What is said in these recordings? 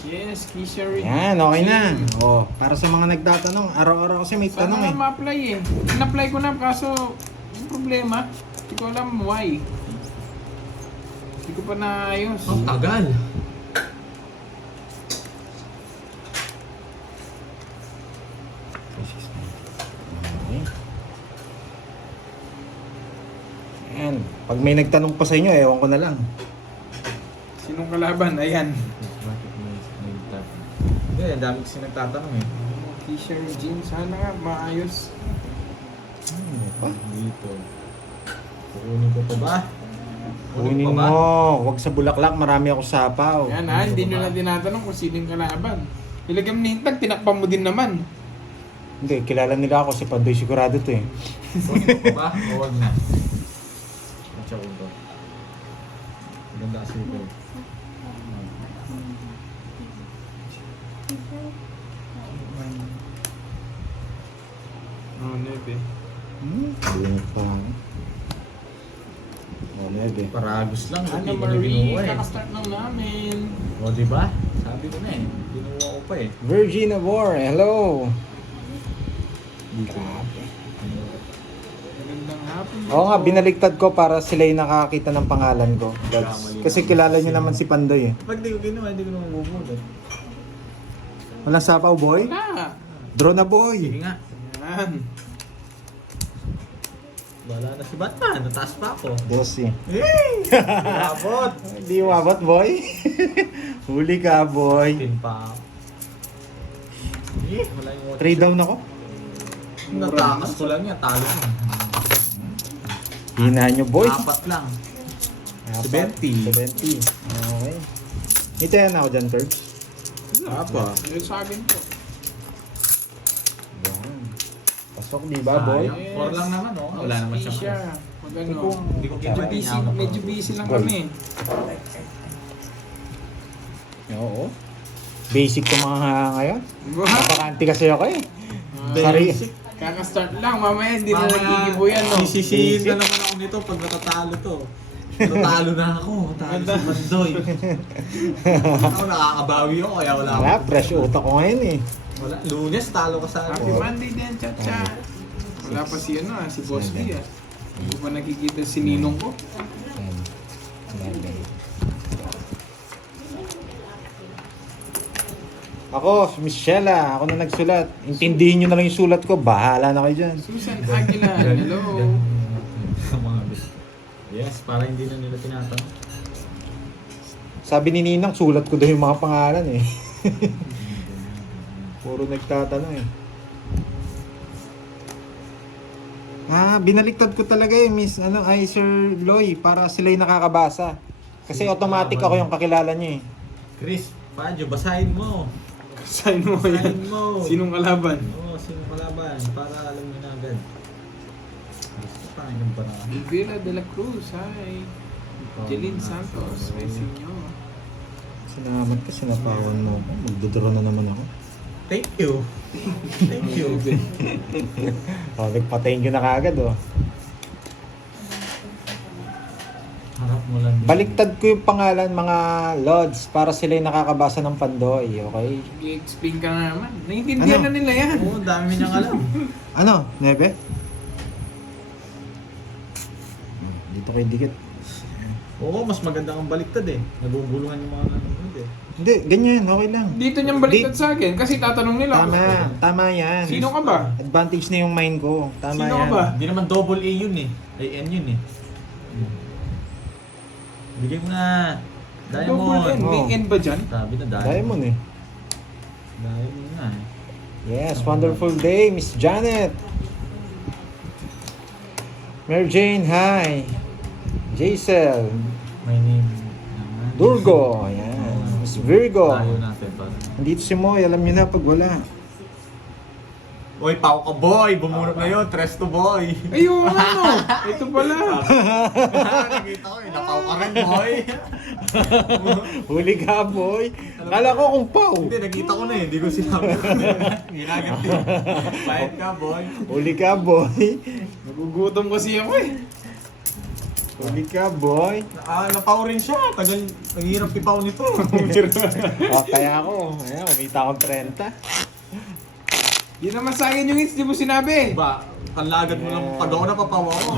Yes, Keisha Rin. Yan, okay na. Oh, para sa mga nagtatanong, araw-araw kasi may Sana tanong nga eh. ma-apply eh. In-apply ko na kaso yung problema, hindi ko alam why. Hindi ko pa naayos. Ang tagal. Okay. Yan. Pag may nagtanong pa sa inyo, ewan ko na lang. Sinong kalaban? Ayan. Bakit may tap? Hindi, ang dami kasi nagtatanong eh. Keisha Rin. Sana nga maayos. Ano pa? Dito. Kukunin ko pa ba? Kunin ko pa ba? mo. Huwag sa bulaklak, marami ako sapaw. Ayan ha, hindi nyo na tinatanong kung sinong kalaban. Ilagay mo nintag, tinakpan mo din naman. Hindi, kilala nila ako si Pandoy Sigurado to eh. Kukunin ko pa ba? O wag na. Matcha ko to. Ganda kasi ito. Oh, nebe. Hindi pa. Oh, nebe. Paragos lang. Ana Hindi ko na Marie, ginawa eh. kakastart lang namin. O diba? Sabi ko na eh. Ginawa ko pa eh. Virgin of War, hello! Grabe. Magandang hapon. Oo nga, binaligtad ko para sila yung nakakita ng pangalan ko. Kasi kilala nyo naman si Pandoy eh. Pag di ko ginawa, hindi ko naman bubulot. Walang sapaw, boy? Wala. Draw na, Sige boy! nga. Yan. Wala na si Batman. Nataas pa ako. Dosi. Yay! Abot! Hindi umabot, boy? Huli ka, boy. Tin pa ako. Eh, wala yung watch. 3 down ako. Natakas ko lang yan. Talo ko. Hinahan nyo, boy. Apat lang. 70. 70. Okay. Ito yan ako dyan, Turks. Apa? Yun sa akin po. Yan. Pasok, di ba, boy? Sayang. Four lang naman, oh. Wala naman Keisha. siya. Pag ano, Hindi ko medyo busy lang kami. Oo. Basic ko mga ngayon. Wow. Napakante kasi ako eh. Sari. Kaka-start lang, mamaya hindi na nagigibo yan, no? Sisisihin na naman ako nito pag natatalo to. Natatalo na ako. Talo si Bandoy. Ako nakakabawi ako kaya wala ako. Wala, fresh utak ko ngayon eh. Wala. Lunes talo ka sa Happy ano. Monday din, chat-chat. Wala pa si ano si Boss B ah. Hindi ko pa nakikita si Ninong ko. Ako, si Miss Shella, ako na nagsulat. Intindihin nyo na lang yung sulat ko, bahala na kayo dyan. Susan Aguilar, hello. Mga bis- Yes, para hindi na nila tinatanong. Sabi ni Ninang, sulat ko daw yung mga pangalan eh. Puro nagtatanong eh. Binaliktad ko talaga eh, Miss, Sir Loy, para sila yung nakakabasa. Kasi automatic ako yung kakilala niyo eh. Chris, Padyo, basahin mo. Sign mo yan. Basahin mo. Sinong kalaban? Oo, sinong kalaban? Para alam nyo na agad. Gusto pa, yung para. Villa de la Cruz, hi. Jeline Santos, hi sa inyo. Sinamat ka, sinapawan mo ako. Magdodraw na naman ako. Thank you. Thank you. Nagpa-thank you na kagad oh. Harap mo lang. Baliktad ko yung pangalan mga Lods para sila yung nakakabasa ng Pandoy, okay? I-explain ka na naman. Naiintindihan Ano? na nila yan. Oo, dami niyang alam. Ano, Nebe? Dito kayo dikit. Oo, mas maganda kang baliktad eh. Naguguluhan yung mga nanonood eh. Hindi, ganyan, okay lang. Dito niyang baliktad sa akin kasi tatanong nila. Tama yan. Sino ka ba? Advantage na yung mind ko. Tama Sino yan. ka ba? Hindi naman double A yun eh. Ay, N yun eh. Bigyan mo na. Double N. Diamond. May N ba dyan? Sabi na Diamond. Diamond eh. Diamond nga eh. Yes, wonderful day, Miss Janet. Mary Jane, hi. Jaisel. My name naman. Durgo, ayan. Miss Virgo. Tayo natin para. Nandito si Moy, alam niyo na pag wala. Oy, pao ka boy! Bumunot na yun. Tres to boy. Ayun, ano? Ito pala. Nakita ko eh. Napaw ka rin boy. Huli ka, boy. Kala ko kung pau. Hindi, nakita ko na eh. Hindi ko sinabi. Ginagat eh. Bayad ka boy. Huli ka, boy. Nagugutom kasi ako eh. Huli ka, boy. Napaw rin siya. Tagal, naghihirap ipaw nito. Kaya ako. Ayan, umita akong 30. Yun naman sa akin yung hits, di mo sinabi. Ba, kanlagad mo lang pag ako napapaw ako.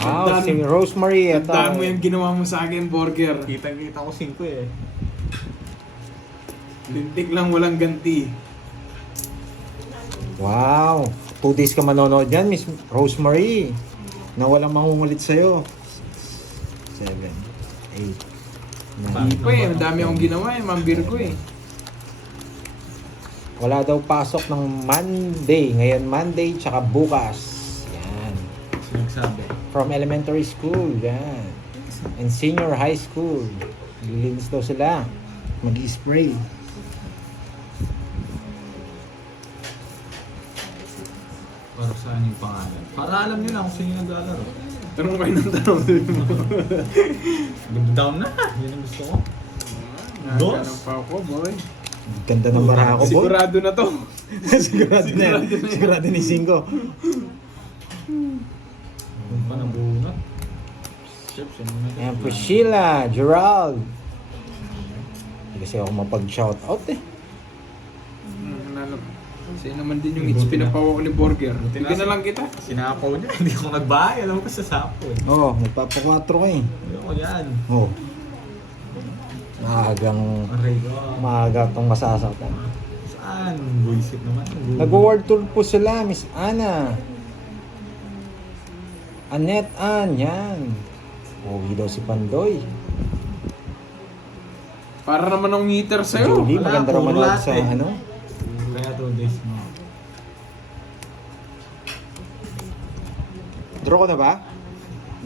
Wow, si Rosemary. Ito. Tandaan mo yung ginawa mo sa akin, burger. Kita ko 5 eh. Lintik lang, walang ganti. Wow. 2 days ka manonood yan, Miss Rosemary. Na walang mangungulit sa'yo. 7, 8, 9. Hindi pa eh, ang dami akong ginawa eh, mambir ko eh. Wala daw pasok ng Monday. Ngayon Monday, tsaka bukas. Yan. Sinagsabi. From elementary school. Yan. And senior high school. Lilinis daw sila. Mag-spray. Para saan yung pangalan? Para alam nyo lang kung sino yung naglalaro. Tanong kayo ng tanong. Down na. Yan ang gusto ko. Dos. Nagkanang pa ako, boy. Ganda ng bara ko, boy. Sigurado na to. Sigurado na yan. Sigurado na yan. Sigurado ni Singo. Kung pa ng bunat. Chips, yan na. Ayan po Sheila, Gerald. Hindi kasi ako mapag-shoutout eh. Sa'yo naman din yung hits pinapawa ko ni burger. Bigyan na lang kita. Sinapaw niya. Hindi ako nagbayad. Alam ko sa sapo eh. Oo, nagpapa-4 ka eh. Ayoko yan. Oo. Aray ko. Maaga itong masasaktan. Saan? Buisit naman. Nag-world tour po sila, Miss Ana. Annette Ann, yan. Uwi daw si Pandoy. Para naman ang heater sa'yo. Julie, wala, maganda puro naman lahat sa eh. ano. Kaya 2 days mo. Draw ko na ba?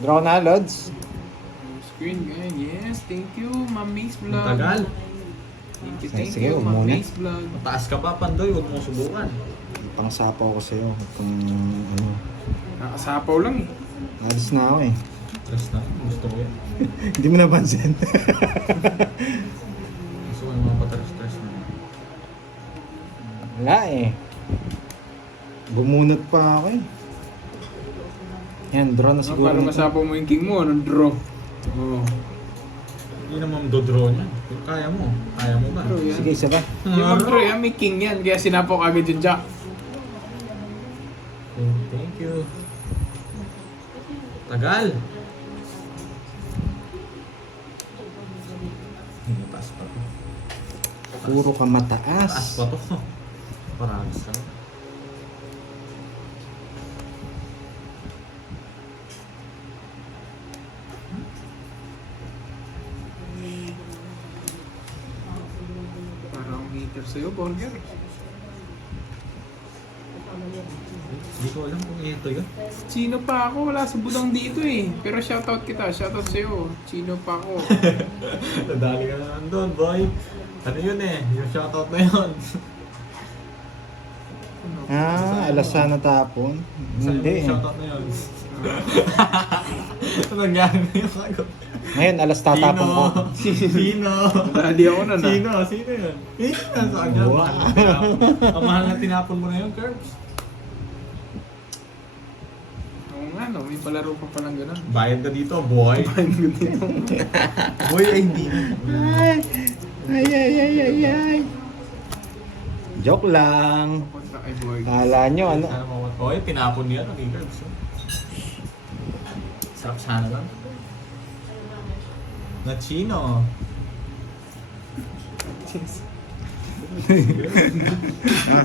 Draw na, Lods? Screen guy, yes. Thank you, Ma'am Mace Vlog. Tagal. Thank Sige, you, huwag Ma'am muna. Mace Vlog. Mataas ka pa, Pandoy. Huwag mo subukan. Pangsapaw ko sa'yo. Kung ano. Nakasapaw lang eh. Alis na ako eh. Stress na. Gusto ko yan. Hindi mo napansin. Gusto ko yung mga patar-stress na. Wala eh. Bumunot pa ako eh. Yan, draw na siguro. Para masapaw mo yung king mo, anong draw? Oo. Hindi naman dodraw niya. Kung kaya mo. Kaya mo ba? Draw yan. Sige, isa ba? Yung mag-draw yan, may king yan. Kaya sinapaw agad yung jack. Thank you. Tagal. Mataas pa to. Puro ka mataas. Mataas pa to. Paragas ka. Para ang heater sa'yo, burger. Hindi ko alam kung ito yun. Chino pa ako, wala sa budang dito eh. Pero shoutout kita, shoutout sa'yo. Chino pa ako. Nadali ka naman doon, boy. Ano yun eh? Yung shoutout na yun. Alas sana tapon. Saan Hindi yung eh. shoutout na yun? Ano nangyari na yung sagot? Ngayon, alas tatapon ko. Sino? Dali ako na na. Sino? Sino yun? Sino? Sa kanya. Wow. Ang mahal na tinapon mo na yun, Curbs. Oo nga no, may palaro pa palang gano'n. Bayad ka dito, boy. Boy, ay hindi. Ay. Joke lang. Punta kay boy. Kala nyo, ano? Ano mo? Boy, tinapon niya ng Curbs. Sarap sana lang. Na Chino.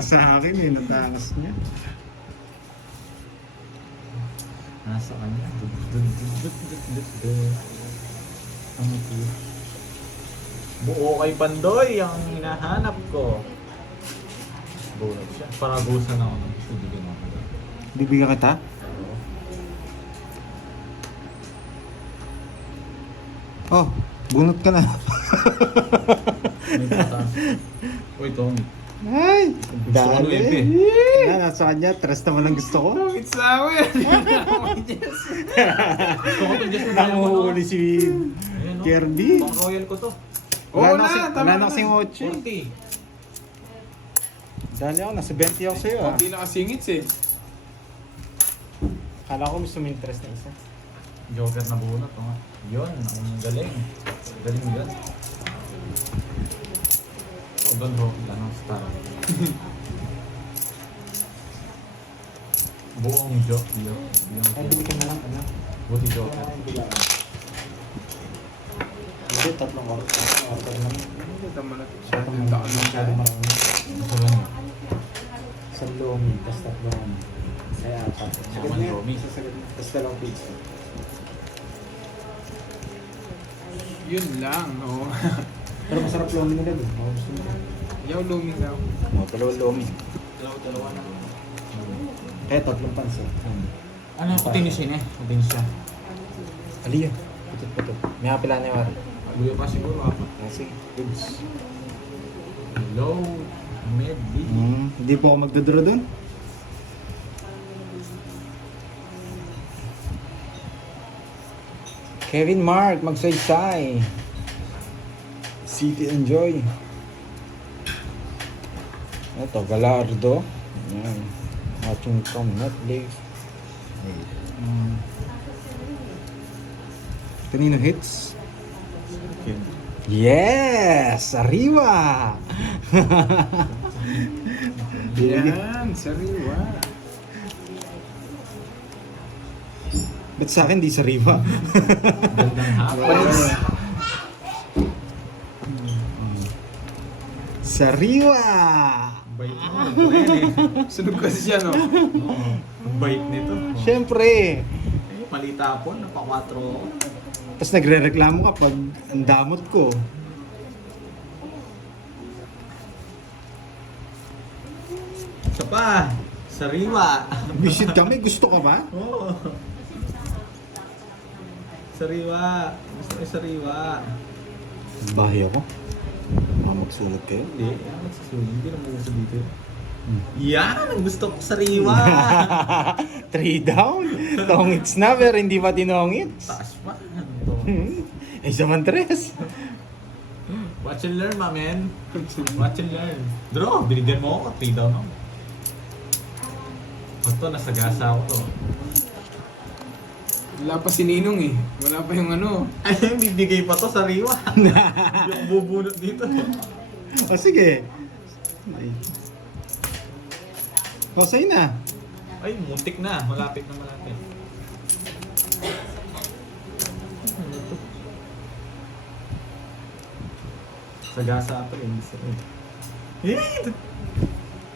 Sa akin eh, natakas niya. Nasa kanya. Ang cute. Buo kay Pandoy ang hinahanap ko. Bulat siya. Paragusan ako ng bibigyan ako. Bibigyan kita? Oh, bunot ka na. May tataas. Uy, Tommy. Ay, Gusto ko dali. eh. Nasa kanya, tres naman ang gusto ko. It's awer. Gusto ko to, just Nanguhuli si Ayan, no? Kirby. Pang royal ko to. Oo Wala na, tama na na. kasing 8. 40. Dali ako, nasa 20 ako sa'yo ah. Konti na kasingits eh. Kala ko gusto mo yung tres na isa. Joker na bunot, oh. Yun, ang galing. Galing yun. O doon ho, ano, star. Buong Joker. Ay, bili ka na lang, ano? Buti Joker. Hindi, tatlong order lang. Hindi naman natin siya. Parang Ang daan lang siya. masyado marami. Ito lang. Sa Lomi, tas tatlong. Kaya apat. Naman, Lomi. Tas dalawang pizza. Yun lang, oo. Pero masarap Lomi nila doon. Ako gusto mo. Yaw luming daw. Dalawang Lomi. Dalawa na. Kaya tatlong pansit. Ano, utinis yun eh. Utinis siya. Aliya. Putot-putot. May kapila na yung wari. Luya pa siguro ako. Sige. Goods. Low, mid, big. Hindi po ako magdodraw doon. Kevin Mark, magsaysay. City Enjoy. Ito, Galardo. Ayan. Watching from Netflix. Kanino hits? Okay. Yes! Arriba! Yan, sariwa. Ba't sa akin di sariwa? Gandang hapon. Sariwa! Bait mo. Ayan eh. Sunog kasi siya, no? Oo. Ang bait nito. Siyempre! Eh, mali tapon. Napa-4 ako. Tapos nagre-reklamo ka pag ang damot ko. Isa pa. Sariwa. Visit kami, gusto ka ba? Oo. Sariwa. Gusto ko yung sariwa. Bahay ako. Magsulat kayo. Hindi. Yan magsusulit. Hindi naman gusto dito. Yan! Ang gusto ko sariwa. 3 down. Tongits na pero hindi pa tinongits. Taas pa. Ano to? Eh, sa man 3. Watch and learn, ma men. Watch and learn. Draw, binigyan mo ako. 3 down ako. Ito, nasagasa ako to. Wala pa si Ninong eh. Wala pa yung ano. Ay, bibigay pa to sariwa. Yung bubunot dito. O sige. O, sa'yo na. Ay, muntik na. Malapit na malapit. Ano to? Sagasa pa rin.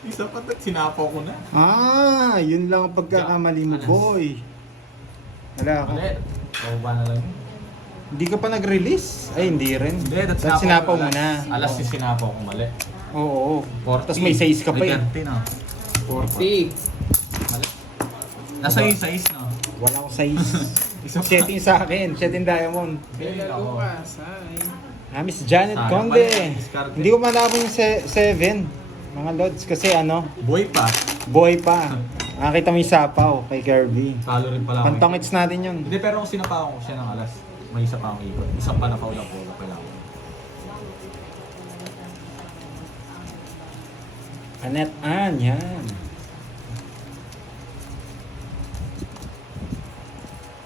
Isa pa to. Sinapaw ko na. Ah, yun lang ang pagkakamali mo, Alas. boy. Wala ako. Mali. Pababa na lang yun. Hindi ka pa nag-release? Ay, hindi rin. Hindi, that's Ba't sinapaw mo na? Alas yung sinapaw ko mali. Oo. 40. Tapos may size ka pa eh. 30 na. 40. Mali. Nasa yung size na. Wala akong size. Isa pa. Setting sa akin, setting diamond. Kaya ako. Lucas, ay. Ah, Miss Janet Sayang Conde. pala, discard. Hindi ko manapon yung 7. Mga lods kasi ano, Boy pa. boy pa. Nakita mo yung sapaw kay Kirby. Talo rin pala ako. Pantongits natin yun. Hindi, pero kung sinapawan ko siya ng alas, may isa pa akong ikot. Isang pa na foul ako. Kailangan. Annette Ann, yan.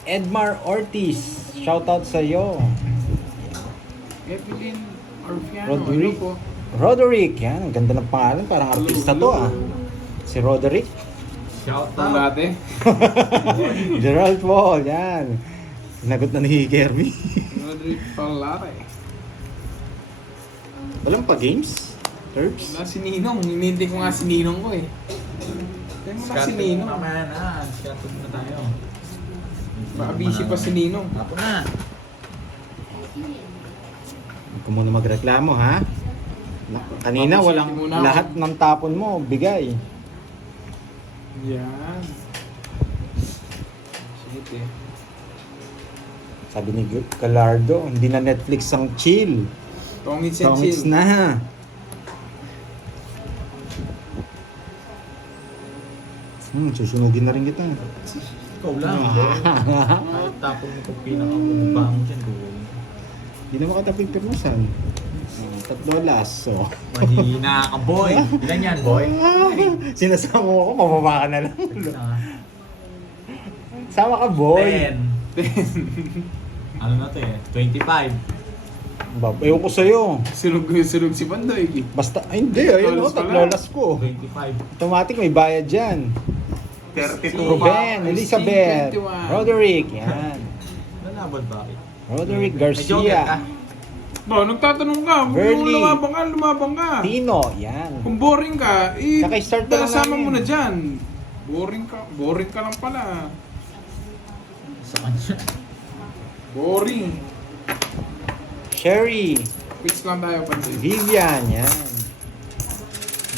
Edmar Ortiz, shoutout sa iyo. Evelyn Orfiano. Roderick. Ano po? Roderick, yan. Ang ganda ng pangalan. Parang artista to ah. Si Roderick. Shout Ang out. dati. Gerald Paul, yan. Sinagot na ni Kirby. Roderick Palare. Walang pa games? Terps? Wala si Ninong. Hinintay ko nga si Ninong ko eh. Kaya mo na si Ninong. Mamaya na. Scattered na tayo. Baka busy pa si Ninong. Tapo na. Huwag ka muna magreklamo ha. Kanina Tapos, walang hindi muna ako. lahat ng tapon mo, bigay. Yan. Shit eh. Sabi ni Galardo, hindi na Netflix ang chill. Tongits and Tongits chill. na. Susunugin na rin kita. Ikaw lang. Kahit tapon mo kung pinaka-bumaba mo dyan. Hindi na makatapig permosan. $3. So. Mahina ka, boy. Ilan yan, boy? Sinasama mo ako, pababa ka na lang. Ah, Sama ka, boy. 10. Ano na to eh? 25. Ewan ko sa'yo. Sunog si Pandoy. Basta, ay hindi, ayun Tatlo o, oras pala. tatlolas ko. 25. Automatic may bayad dyan. 32 Ruben, Elizabeth, 21. Roderick, yan. Nalabad bakit? Roderick May joker ka. Garcia, Ba, nagtatanong ka. Kung Burley. lumabang ka. Tino, yan. Kung boring ka, Naka-start na lang dalasama namin. mo na dyan. Boring ka lang pala. Sa kanya. Boring. Sherry, Quits lang tayo, Pandoy. Vivian, yan.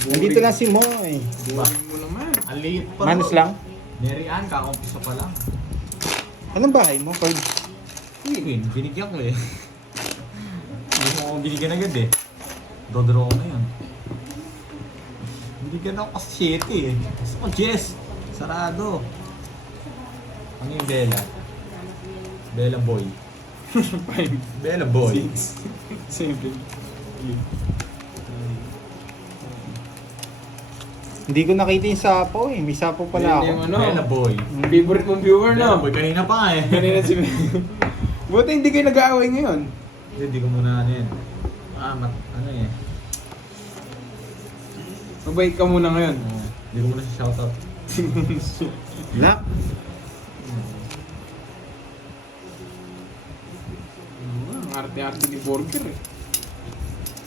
Nandito lang si Moy. Boring mo naman. Ang liit pa Manus ron. lang. Mary Ann, kakampisa pa lang. Anong bahay mo? Card? Win, binigyan ko eh. Hindi mo ako binigyan agad eh. Dodraw ko na yun. Binigyan ako kasi 7 eh. Gusto ko Jess. Sarado. Ano yung Bella? Bella Boy. 5, Bella Boy. 6, 7, 8. Hindi ko nakita yung sapo eh. May sapo pala Yan yung ako. ano. Bella Boy. Favorite mong viewer, Bella no? Boy, kanina pa nga eh. Kanina si Buti hindi kayo nag-aaway ngayon. Hindi ko muna ano yan. Ano eh. Mabait ka muna ngayon. Hindi ko muna siya shoutout. Lock. Ang arte-arte ni Burger eh.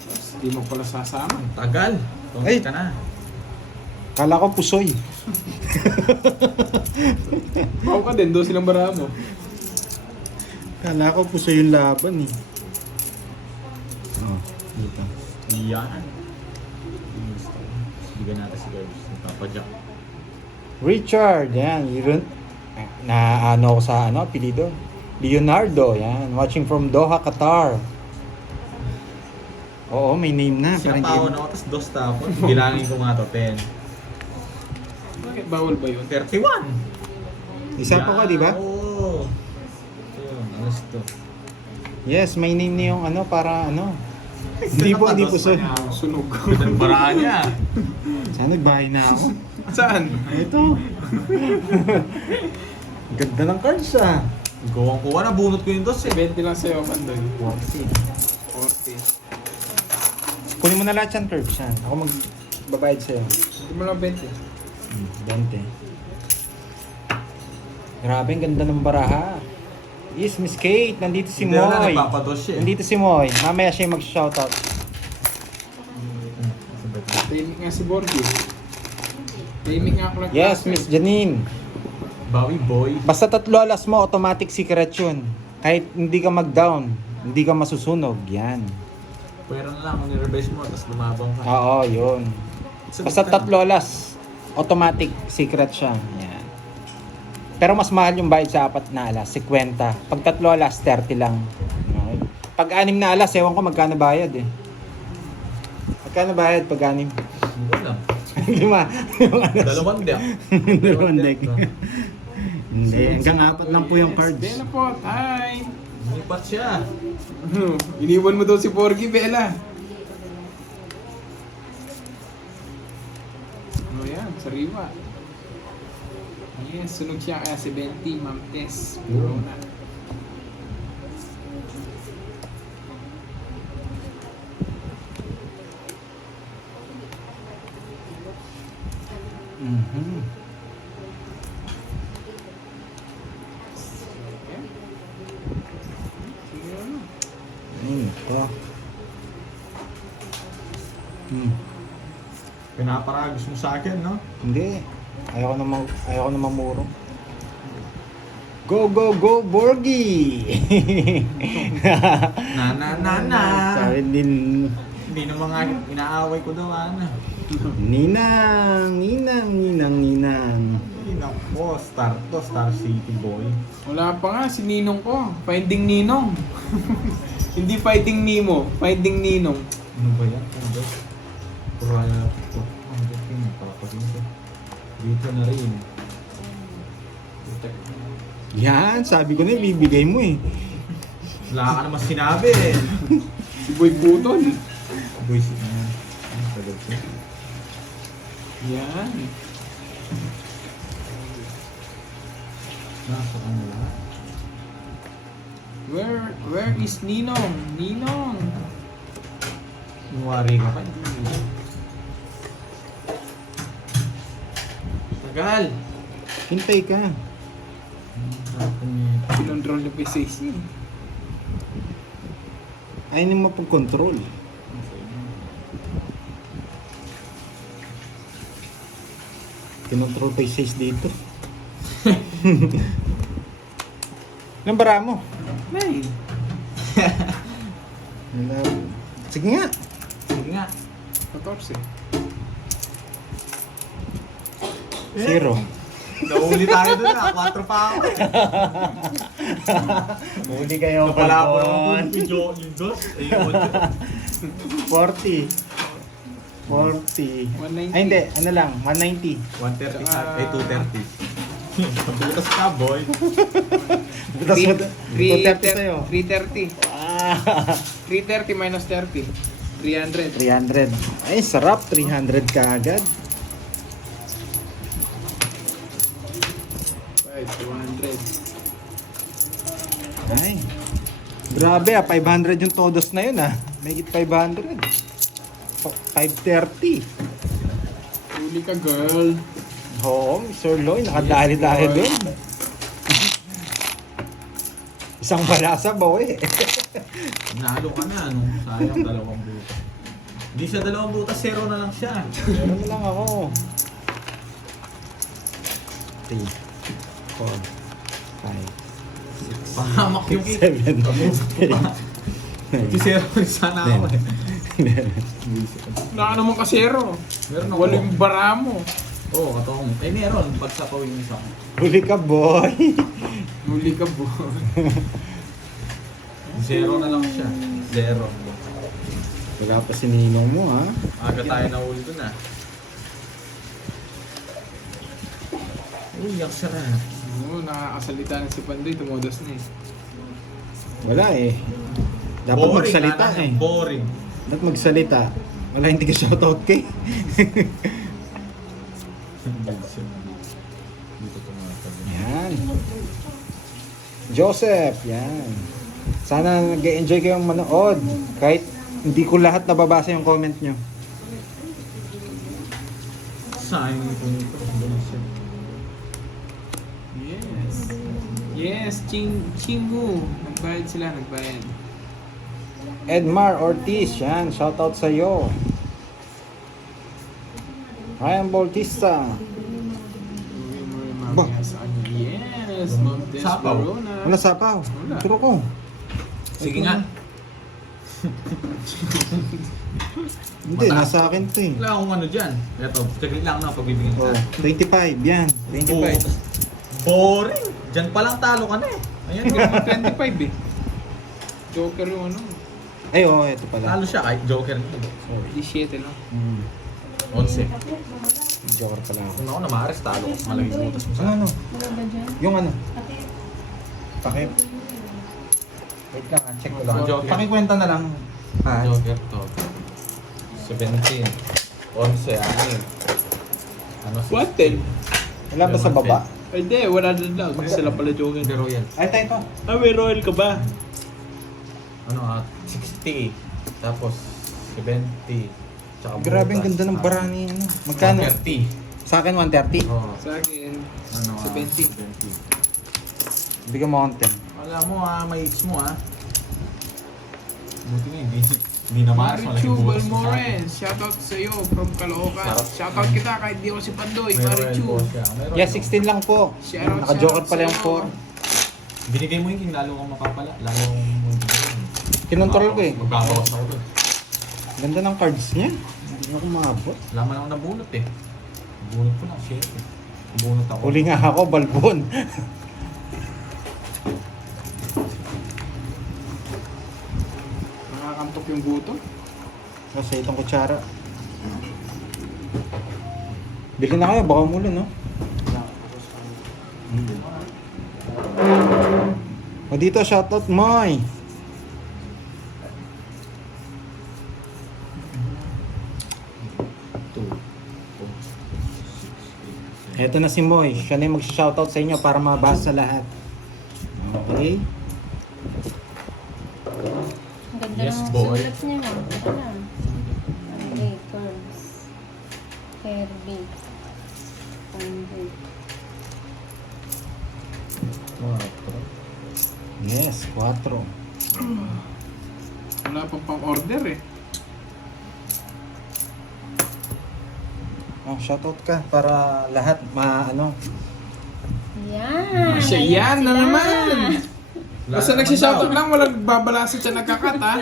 Tapos, hindi mo pala sasama. Tagal. Ay. Tumit ka na. Kala ko pusoy. Bawa ka din, doon silang bara mo. Kala ko pusoy yung laban eh. Oh, dito. Yan. Yung gusto ko. Bigyan natin si Garbs. Nagpapadyak. Richard, yan. Na ano ko sa apelido? Leonardo, yan. Watching from Doha, Qatar. Oo, may name na. Siya Parang pa ako na ako, tapos dos tapon. Bilangin ko nga to, 10. Bakit bawal ba yun? 31! Isa pa ka, di ba? Oo. Ayun, alas to. Yes, may name na yung ano, para ano. Hindi po, hindi po Dos sir. pa niya ako. Sunog. Baraan niya. Sana nagbahay na ako. Saan? Ito. Ganda ng cards ah. Gawang kuha na, bunot ko yung dos eh. 20 lang sa'yo, Pandoy. 40. 40. Kunin mo na lahat yan, Curbs. Yan. Ako magbabayad sa'yo. Hindi mo lang 20. 20. Grabe, ang ganda ng baraha. Yes, Miss Kate. Nandito si Hindi na, Moy. nagpapados siya eh. Nandito si Moy. Mamaya siya yung mag-shoutout. Tahimik nga si Borgie. Tahimik nga ako lang. Yes, Miss Janine. Bawi boy. Basta 3 alas mo, automatic secret yun. Kahit hindi ka mag-down, hindi ka masusunog. Yan. Pwera na lang kung ni-reverse mo, tapos lumabang ka. Oo, yun. Basta 3 alas, automatic secret siya. Yan. Pero mas mahal yung bayad sa 4 na alas, 50. Pag 3 alas, 30 lang. Okay. Pag 6 na alas, ewan ko magkano bayad eh. Magkano bayad pag 6? Hindi ko alam. 5. Yung alas. Dalawang deck. Dalawang deck. Hindi, hanggang 4 lang po yung cards. Bella po, hi! Lipat siya. Iniwan mo daw si Borgie, Bella. Ano yan, sariwa. Yes, sunog siya kaya 70, Ma'am Tess. Corona. Mhm. Sige, ano? Ayun, ito. Pinaparagos mo sa akin, no? Hindi. Ayoko na mamuro. Go, go, go, Borgie! Na. Sabi din, Hindi na mga inaaway ko daw, ano. Ninang. Ay, nako, Star to, Star City boy. Wala pa nga, si Ninong ko. Finding Ninong. Hindi Fighting Nemo, Finding Ninong. Ano ba yan? Ano ba? Puraya to. Ang dating napapagin. Dito na rin. Yan, sabi ko na ibibigay mo eh. Wala ka naman sinabi eh. Si Boy Buton. Boy, ano tagal siya? Yan. Nasa ano lahat? Where is Ninong? Ninong! Kunwari ka pa. Tagal! Hintay ka. Pinontrol na P6 niya. Ayaw nang mapag-control. Kinontrol pa yung size dito. Anong bara mo? Nay! Sige nga. Sige nga. 14. Zero. Nauli tayo doon na. 4 pa ako. Huli kayo, Napala ko Balbon. naman yung dos. Ayun. 40. 40. 190. Ay hindi, ano lang, 190. 130 ay 230. Butas ka, boy. Butas mo, 230 sa'yo. 330. Ah, 330 minus 30. 300. 300. Ay, sarap. 300 ka agad. 200. Ay. Grabe 500 yung todos na yun May 500. 530. Huli ka, girl. Oo, Sir Loy, nakadali-dali Yes, doon. Isang balasa ba Nalo ka na, no? Sayang, 2 butas. Hindi siya 2 butas, 0 na lang siya. Meron na lang ako. 3, 4, 5, Pahamak yung 7, 8, Si 0 rin sana ako eh. Naka naman ka zero. Meron ako. Wala yung bara mo. Oo, katong. Eh, meron. Pagsapaw yung isa ko. Huli ka, boy. Huli ka, bo. 0 na lang siya. 0. Wala pa si Ninong mo, Aga tayo na uli doon Uy, yak sarap. Oo, nakakasalita na si Pandoy. Tumodos na eh. Wala Dapat magsalita Boring. Dapat magsalita. Wala hindi ka shoutout kay. Dito tumatag. Yan. Joseph, yan. Sana nag-enjoy kayong manood. Kahit hindi ko lahat nababasa yung comment nyo. Sayang ito nito. Yes. Yes, Chingu. Nagbayad sila, nagbayad. Edmar Ortiz, yan. Shoutout sa iyo. Ryan Bautista. Ba? Yes, Ma'am Des Sapaw. Verona. Wala sapaw. Wala. Turo ko. Sige nga. Hindi, nasa akin to Wala akong ano dyan. Ito, saglit lang na pagbibigyan Oh, ka. 25, yan. 25. Boring. Dyan pa lang talo ka na eh. Ayan, ganun 25 eh. Joker yung ano. Ay, ito pala. Talo siya kahit joker nito. Oh, 17 lang. 11. Joker pala ako. Kung ako na maares, talo ko. Malagay butas mo sa Ano? Yung ano? Pakip. Wait lang, check ko lang. Joker. Pakikwenta na lang. Joker to. 17. 11. Ano? What then? Wala ba sa baba? Ay, hindi, wala na lang. Hindi sila pala Joker. Pero yan. Ay, tayo ito. Ah, may royal ka ba? Ano 60. Tapos 70. Tsaka Grabe, ang butas. ganda ng bara ni ano. Magkano? 30. Sa akin, 130. Oo. Sa akin, Ano 70. 70. Bigyan mo akong 10. Wala mo may hits mo Buti nga, hindi na maares. Marichu Balmores, shoutout sa iyo from Caloocan. Sarap. Shoutout kita kahit di ako si Pandoy, Marichu. Yeah, 16 lang po. Shoutout, Naka-joker shoutout pala yung sa'yo. 4. Binigay mo yung lalo kang mapapala. Lalong Kinontrol ko eh. Magbabawas ako doon. Ganda ng cards niya. Hindi ako maabot. Laman ako nabunot eh. Bunot ko lang, shit eh. Bunot ako. Huli nga ako, Balbon. Nakakantok yung buto. Kasi itong kutsara. Bili na kayo, baka umulan, no? O dito, shoutout Moy. Eto na si Moy. Siya na yung mag-shoutout sa inyo para mabasa lahat. Okay? Boy. Sulat niya lang. Ito lang. Panday, curves. Kirby. Panday. Yes, 4. Wala pa pang order eh. Oh, shoutout ka para lahat Yan. Siya ayan yan na sila. naman. Basta nagsishoutout lang, walang babalasit siya nagkakat ha.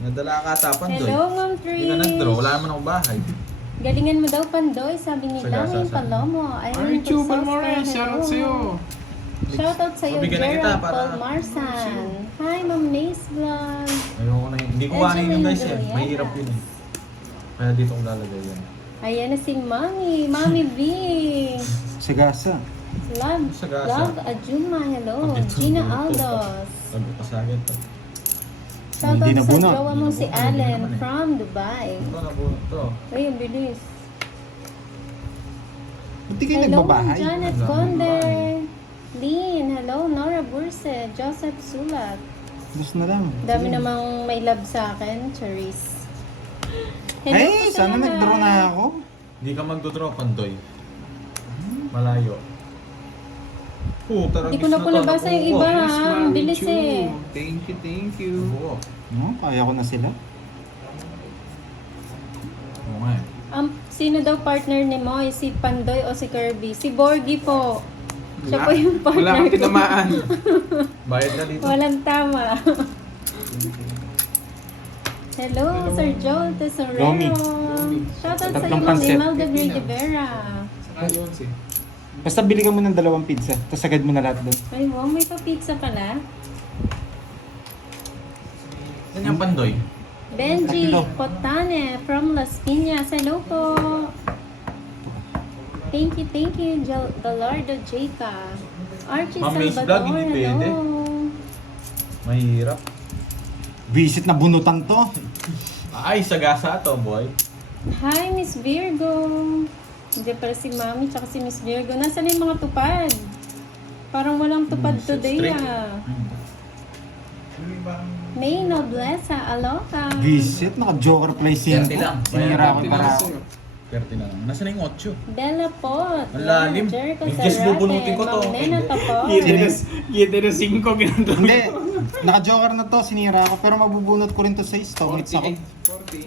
Nadala ka tapan doy. Hello, Ma'am Hindi ka Trish. nag-draw, wala naman akong bahay. Galingan mo daw, Pandoy. Sabi ni Saga, Langin sasa. Palomo. Ayun, Archu nagsusos Balmores, ka. shoutout Hello. sa'yo. Shoutout sa'yo, Mabigyan na kita Gerald para- Paul Marsan. Hi, Ma'am Mace Vlog. Ayoko na yun. Hindi ko kanin yung guys eh. Mahirap yun eh. Kaya dito ko lalagay yan. Ayan na si Mami. Mami V. Sagasa. Love, Sagasa. Love Ajuma. Hello. Pag dito, Gina bunot to. Aldos. Sabi ko sa akin to. Shoutout Hindi sa nabunot. jowa mong si Hindi nabunot, hindi Allen naman eh. from Dubai. Ito na po ito. Ay, ang bilis. Hindi kayo Hello, nagbabahay. Janet Wala, Conde. babae. Lynn, hello. Nora Burse. Joseph Sulat. Gusto na lang. Dami namang may love sa akin, Charisse. Hello Ay, po sa sana lahat. nag-draw na ako. Hindi ka magdodraw, Pandoy. Malayo. Puta, Hindi ko na po nabasa yung iba, ha? Ang Mami bilis Chu. eh. Thank you, thank you. Oo. No, kaya ko na sila. Oo nga eh. Sino daw partner ni Moy? Si Pandoy o si Kirby? Si Borgie po. Siya Wala- po yung Wala partner kang ko. tinamaan. Bayad na dito. Walang tama. Hello, Sir Joel Tesorero. Romy. Shoutout sa iyo, Tatlong Ma'am pansit. Imelda Gray de Vera. Saka yun si. Basta bili ka mo ng 2 pizza, tapos sagad mo na lahat doon. Ay, wow, may pa-pizza pala. Yan yung Pandoy. Benji Tatlo. Cotane from Las Piñas. Hello po. Thank you, Galardo Jca. Archie Ma'am Mace Salvador, Vlog, hindi pwede. hello. Mahirap. Visit na bunutan to. Ay, sagasa to, boy. Hi, Miss Virgo. Hindi pala si Mami tsaka si Miss Virgo. Nasaan na yung mga tupad? Parang walang tupad today Straight. ah. May Noblesa, aloha. Visit, naka-joker play 5. 30 lang. Sinira ko Tinanong para sa'yo. 30 na lang. Nasaan na yung 8? Bella Pot. Ang lalim. Jericho Yung just Sarate, bubunutin ko to. Ma'am Nena Hindi. Tapos. Kita na 5 ginagawa. Hindi, naka-joker na to, sinira ko. Pero mabubunot ko rin to sa stomachs ako. 40.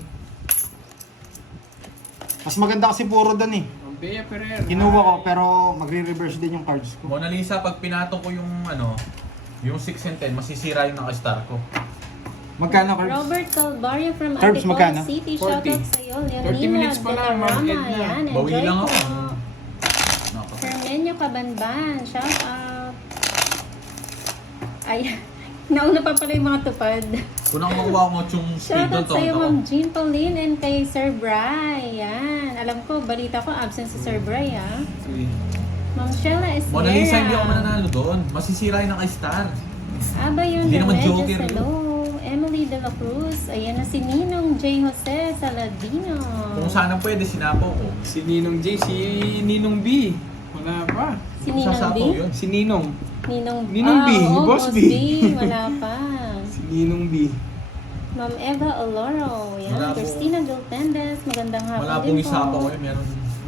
Mas maganda kasi puro doon eh. Ang Bea Ferrer. Kinuha ko, pero magre-reverse din yung cards ko. Mona Lisa, pag pinatong ko yung yung 6 and 10, masisira yung naka-star ko. Magkano cards? Robert Calvario from Curbs, Antipolo magkano? City. 40. Shoutout sa iyo. 30 minutes pa lang, Ma'am Edna. Yan, Bawi enjoy lang po. ako. Naka- Fermenio Cabanban. Shout out. Ay, nauna pa pala yung mga tupad. Kung ako makuha ko yung speed Shout doon, out sa iyo, to. Ma'am Jean Pauline and kay Sir Bry. Yan. Alam ko, balita ko, absent si Sir Bry, ah. Ma'am Sheila Esmera. Mona Lisa, hindi ako mananalo doon. Masisira yung naka-star. Aba yun, Hindi naman Remedios, joker yun. hello. Emily De La Cruz. Ayan na si Ninong J. Jose Saladino. Kung sana pwede, sinapo ko. Si Ninong J, si Ninong B. Wala pa. Si Ninong B? Sasapaw yun. Si Ninong. Ninong B, oo, Boss B. Wala pa. Si Ninong B. Ma'am Eva Oloro. Yan. Wala po. Christina Giltendes. Magandang hapon Wala din pong po. isapaw ko yun. Meron.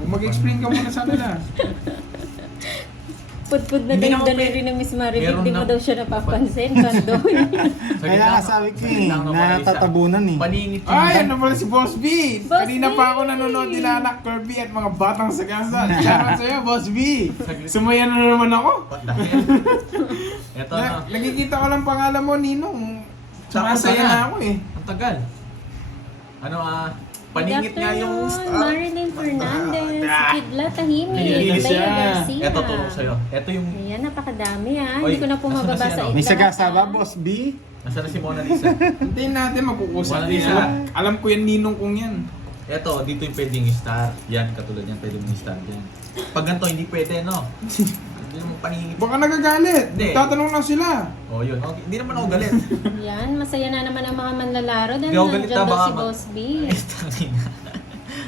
Mag-explain ka muna sa nila. Pudpud na Hindi din naman delivery ng Miss Marivic. Meron Di mo na- daw siya napapansin. Pandoy. Kaya nga sabi ko eh, natatabunan eh. Paningit yung Ay, ano pala si Boss B? Boss Kanina B! pa ako nanonood nila anak Kirby at mga batang sagasa. Shoutout sa'yo, Boss B. Sumaya na naman ako. Dahil. Eto na. Nakikita ko lang pangalan mo, Ninong. Sakto Sumasaya na. na ako eh. Ang tagal. Paningit nga yung Good afternoon, star. Marilyn Fernandez. Kidla Tahimik. Nilinis Lea siya. Garcia. Eto, turo sa'yo. Eto yung... Ayan, napakadami ah. Oy, Hindi ko na po nasaan na mababasa si ano? May ito. sagasa ba, Boss B? Nasaan na si Mona Lisa? Hintayin natin, magkukusap Wala niya. isa. Alam ko yan, Ninong kong yan. Eto, dito yung pwedeng star. Yan, katulad yan, pwedeng star yan. Pag ganito, hindi pwede, no? Hindi naman paningit. Baka nagagalit. Hindi. Tatanong lang sila. Oh, yun. Okay. Hindi naman ako galit. Yan, masaya na naman ang mga manlalaro. Dahil Hindi ako galit nandiyan na, daw baka si Boss B. Ay, tangina.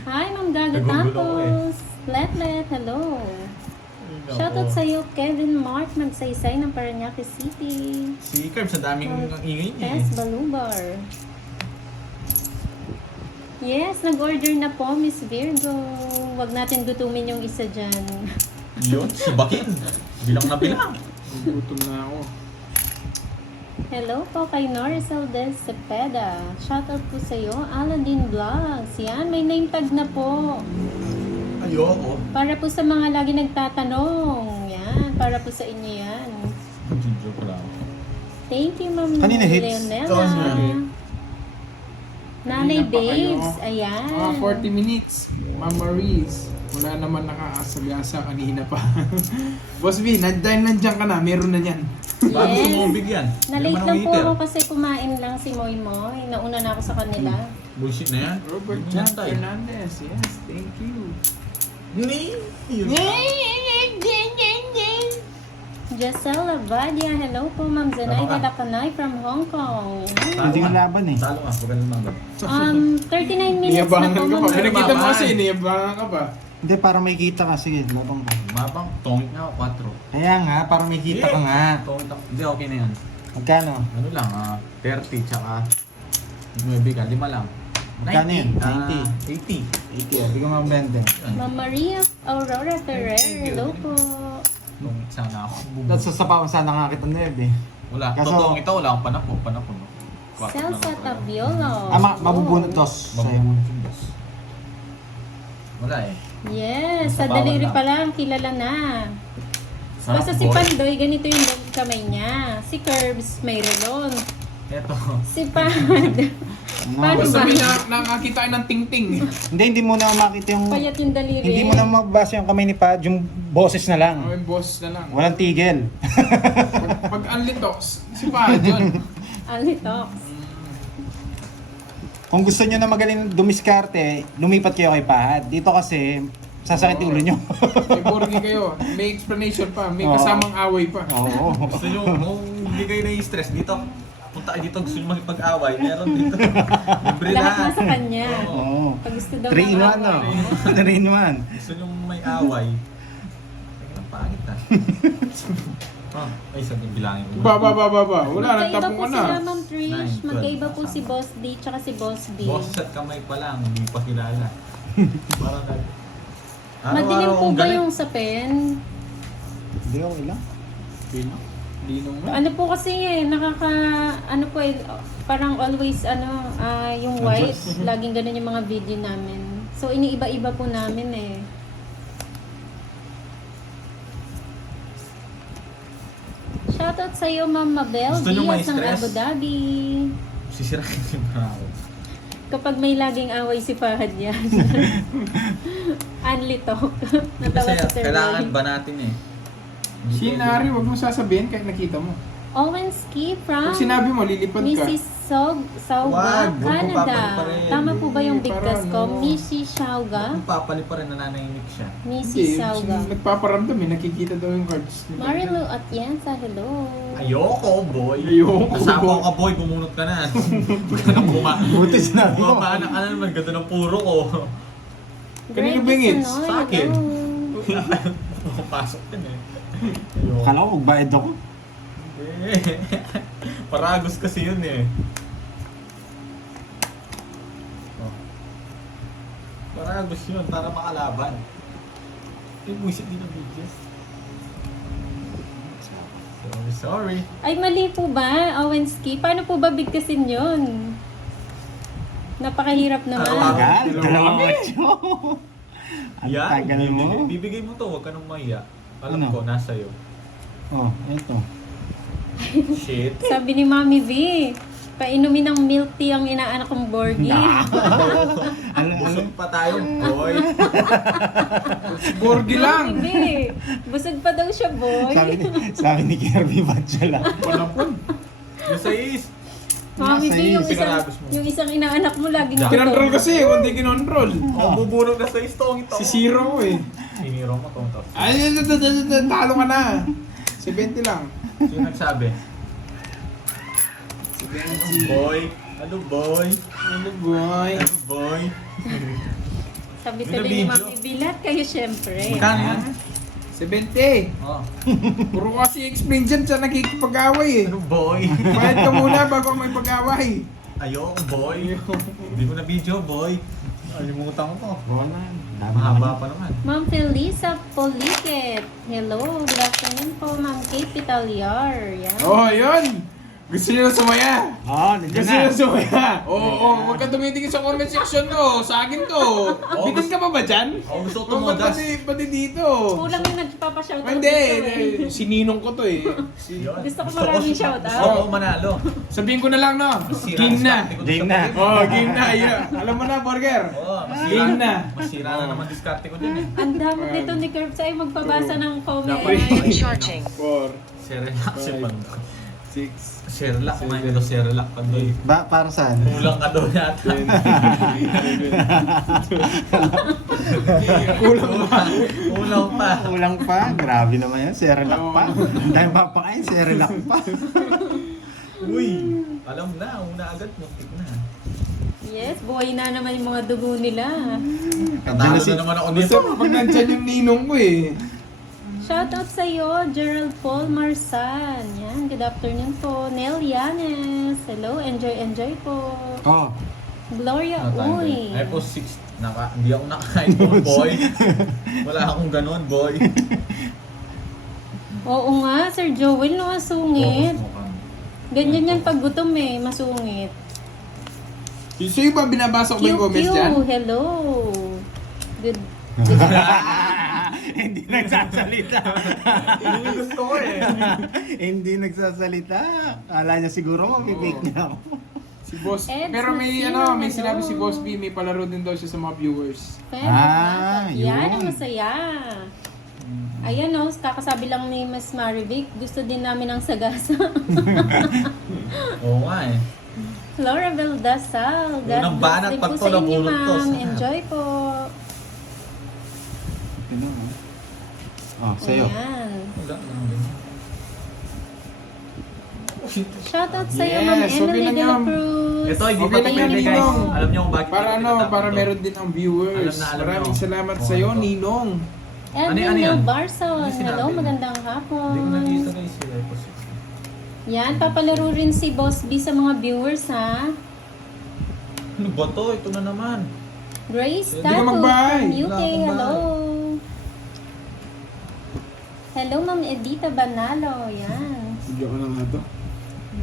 Hi, Ma'am Gaga Nagugulo ko Tapos. Letlet, hello. Shoutout sa iyo, Kevin Mark, magsaysay ng Parañaque City. Si Carb, sa daming ingay niya eh. Tess Balubar. Yes, nag-order na po, Miss Virgo. Huwag natin gutumin yung isa dyan. Yun, subakin. Bilang na bilang. Gutom na ako. Hello po kay Norris Aldes Cepeda. Shoutout po sa iyo, Aladdin Vlogs. Yan, may name tag na po. Ayoko. Para po sa mga lagi nagtatanong. Yan, para po sa inyo yan. Joke lang. Thank you, Ma'am Kanina hits. Leonela. Kanina. Nanay Kanina pa kayo. Babes, ayan. 40 minutes. Mama Reese. Wala naman nakakasagasa kanina pa. Boss V, dahil nandiyan ka na, meron na yan. Bago Yes. sumubig yan. Na-late Yaman ang lang po heater. ako kasi kumain lang si Moy Moy. Nauna na ako sa kanila. Bullshit na yan. Robert Hindi John yan tayo. Fernandez. Yes, thank you. Giselle Labadia, hello po Ma'am Zenaida Lacanay from Hong Kong. Hindi nga laban eh. Talo ka, huwag ka lumanggat. 39 minutes na Niyabangan po ka pa. Ma'am. Pinakita mo Mama. kasi, niyabangan ka pa. Hindi, para may kita ka. Sige, labang ka. Mabang, tongit nga ako, 4. Kaya nga, para may kita ka nga. Tongit ako. Hindi, okay na yan. Magkano? Ano lang, 30 tsaka 9 ka, 5 lang. Magkano yun? 80. 80. Hindi ko mga 20. Ma'am Maria Aurora Ferrer, hello po. Tongit sana ako. That's sa pa sana nga kita 9 eh. Wala, Kaso- totong ito, wala akong panako. Celsa Tabiolo. Mabubunot dos sa'yo. Wala eh. Yes, sa Sa bawal daliri lang. pa lang, kilala na. Sarap, Basta si boy. Pandoy, ganito yung kamay niya. Si Curbs, may relon. Eto. Si Pad, Paano Basta ba? may nakakita ka ng ting-ting. Hindi mo na makita yung... payat yung daliri. Hindi mo na mabasa yung kamay ni Pad, yung boses na lang. Ang boss na lang. Walang tigil. Pag unlitox, si Pahad yun. Alitox. Kung gusto nyo na magaling dumiskarte, lumipat kayo kay Pahad. Dito kasi, sasakit yung ulo nyo. May borgi kayo. May explanation pa. May Oo. kasamang away pa. Oo. Gusto nyo, kung hindi kayo na-stress dito, punta kayo dito, gusto nyo makipag-away, meron dito. Libre Lahat lahat. nasa kanya. Oo. Oo. Pag gusto daw 3 in 1 no? 3 in 1. Gusto nyo may away. Ang pangit na. Ay, sabi bilangin mo. Ba. Wala, Magkaiba nagtapong po ka na. sila, Ma'am Trish. 9, 12. Magkaiba po si Boss D tsaka si Boss B. Boses at kamay pa lang, hindi pa kilala. Parang nag... Madilim po akong ba galit. yung sa pen? Hindi, okay lang. Linong na. Ano po kasi ano po parang always yung white, laging ganun yung mga video namin. So iniiba-iba po namin eh. Shoutout sa iyo Ma'am Mabel Gusto nyo Diaz ng ma-stress? Abu Dhabi. Sisirain si Bravo. Kapag may laging away si Fahad yan. Unli talk. Natawa Kasi si Sir kailangan Ray. ba natin eh? Shinari, wag mo sasabihin kahit nakita mo. Owen Ski from Pag sinabi mo, lilipad ka. Mrs. Sauga, Wag, huwag mo Canada. papali pa rin. Tama po ba yung Hindi, bigkas ko? parang ano. Mrs. Sauga? Kung papali pa rin, nananahimik siya. Mrs. Sauga. Nagpaparamdam eh, nakikita daw yung cards. Marilu Atienza, hello. Ayoko, boy. Ayoko, Kasama boy. ka, boy. Bumunot ka na. Huwag ka nang Buti sinabi mo. Bumamaanak ka na naman. Ganda ng puro ko. Kanino Greg ba yung hits? Isanoy, Sa akin. hello. Pumapasok din eh. Ayoko. Kala ko magbayad ako. Hindi. Paragos kasi yun eh. Oh. Paragos yun para makalaban. Eh, buisit din ang videos. Sorry. Ay, mali po ba, Owenski? Paano po ba bigkasin yun? Napakahirap naman. Araw-araw. Tagal, dalawang macho. Ang Yan, tagal mo. bibigay mo to, huwag ka nang mahiya. Alam Ano? ko, nasa iyo. Oh, ito. Shit. Sabi ni Mami V, painumin ng milk tea ang inaanak kong Borgie. Busog pa tayo, boy. Borgi lang. Hindi. Busog pa daw siya, boy. Sabi ni Kirby Batchala. Panapon. Yung sais. Mami V, yung isang, Pinaragos mo. yung isang inaanak mo laging Kinontrol kasi, hindi kinontrol. Oh, bubunog na sais to. Ito. Si Zero ko eh. Siniro mo tong to. Ay, talo ka na. 70 lang. Sino nagsabi? 70. Boy. Ano boy? Ano boy? Ano boy? Sabi Yung tuloy ni video. Mami V, lahat kayo syempre. Magkano yan? 70. Oh. Puro kasi explain dyan siya nakikipag-away eh. Ano boy? Bayad ka muna bago may pag-away. Ayoko, boy. Hindi ko na video, boy. Alimutan ko. Wala. Mahaba pa naman. Ma'am Felisa Poliket. Hello, good afternoon po, Ma'am Kate Pitaliar. Yan. Oh, yun! Gusto nyo na sumaya? Oo, nandiyan Gusto na. nyo na sumaya? Oo, huwag ka tumitingin sa comment section ko. Sa akin to. Bitin ka pa ba dyan? Ako gusto ko Oh, ba't tumodas. pati dito? Kulang yung nagpapashoutout Hindi, dito eh. sininong ko to eh. Yun. Gusto ko maraming shoutout. Gusto ko manalo. Sabihin ko na lang, no? Masira Game ang na. diskarte ko Game sa na. tabi. Oh, game na. Yeah. Alam mo na, Burger. Oo, Game na. Masira na naman diskarte ko dyan eh. Ang damot nito ni Curbs ay magbabasa ng comment. Dapat Charging. 4, Serelak si Pandoy. 6, Serelak, kumain ka daw Serelak, Pandoy. Para saan? Kulang ka daw yata. Kulang pa. Kulang pa. Kulang pa. Grabe naman yan. Serelak pa. Ang dahil papakain, Serelak pa. Uy, alam na, una agad, muntik na. Yes, buhay na naman yung mga dugo nila. Katalo na naman ako dito. Gusto pag nandyan yung ninong ko eh. Shoutout sa iyo, Gerald Paul Marsan. Yan, good afternoon po. Nel Yanes. Hello, enjoy po. Oh, Gloria Uy. Ay po 6, hindi ako nakakain po, boy. Wala akong ganun, boy. Oo nga, Sir Joel, no, masungit. Ganyan yan pag gutom eh, masungit. Sa'yo ba binabasa ko ba yung comments dyan? Hello. Good. hindi nagsasalita. Yun yung gusto ko eh. Hindi nagsasalita. Kala niya siguro mapipake niya ako. Si Boss. Eds Pero may Nasino, may hello. sinabi si Boss B, may palaro din daw siya sa mga viewers. Yan yun. ang masaya. Ayan o, kakasabi lang ni Miss Marivic, gusto din namin ng sagasa. Oo nga eh. Flora Beldasal. God Unang bless banat din pag po to, sa inyo, nabunot to, ma'am. sarap. Enjoy po. Oh, sa'yo. Ayan. Wala lang ganyan. Shoutout sa iyo, Yes, Ma'am okay Emily lang de la yan. Cruz. Ito, hindi Okay pa lang pwede yan, guys. Ninong. Alam niyo kung bakit Para hindi ano, natapos para to? meron din ang viewers. Alam na, Maraming nyo. salamat Oo, sa iyo, ito. Ninong. Edwin Ano yan? Barson. Ano sinabi? Hello, magandang Hindi ko hapon. nakita guys. Sila po 6. Yan, papalaro rin si Boss B sa mga viewers, ha? Ano ba to? Ito na naman. Grace Hindi ka Tattoo magbahay. from UK. Wala akong Hello. Hello, Ma'am Edita Banalo. Yan. Sige ko na nga to.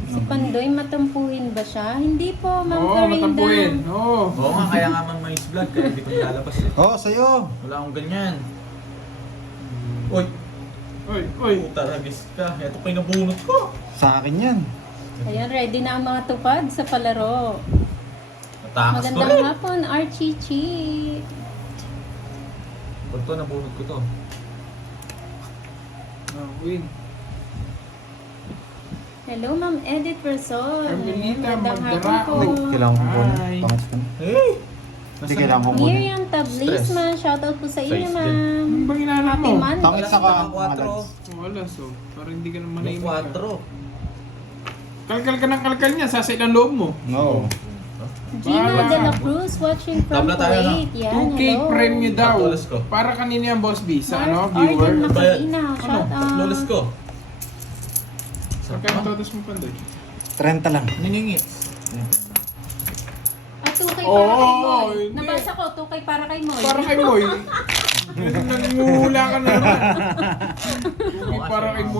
Si Pandoy, matampuhin ba siya? Hindi po, Ma'am Oo, Karinda. matampuin. Oo. Oo nga, kaya nga man mais vlog. Kaya hindi ko nilalabas eh. Oh, sa'yo. Wala akong ganyan. Uy, Oy, oy. puta ragis ka. Ito pinabunot ko. Sa akin yan. Ayan, ready na ang mga tupad sa palaro. Natakas ko Magandang rin. hapon, Archie. Pag to, nabunot ko to. Win. Hello, Ma'am Edith Person. Carmelita Magandang hapon Magdarao. po. Kailangan ko po na. Hi. Pangat ko na. Hey! Hindi kailangan ko muna. Miriam Tablisma, shoutout po sa inyo, Face ma'am. Ano bang inaanap Happy mo? Monday. Pangit sa Wala, malas. Wala, so. Parang hindi ka naman May naimik 4. Kalkal ka ng kalkal niya, sa ilang loob mo. No. Gina Bahala. de la Cruz watching from Tabla tayo, no? Kuwait. Yan, 2K hello. premium daw. Patulas ko. Para kanina yung Boss B, sa ano, Mark viewer. Arden Bayad. Macarina, Ano? shout out. Lolas ko. Pagka ang totos mo, Pandoy. 30 lang. Niningits. At 2K Oo, para kay Moy. hindi. Nabasa ko, 2K para kay Moy. Para kay Moy. Nangungula ka na naman. Para kay Moy.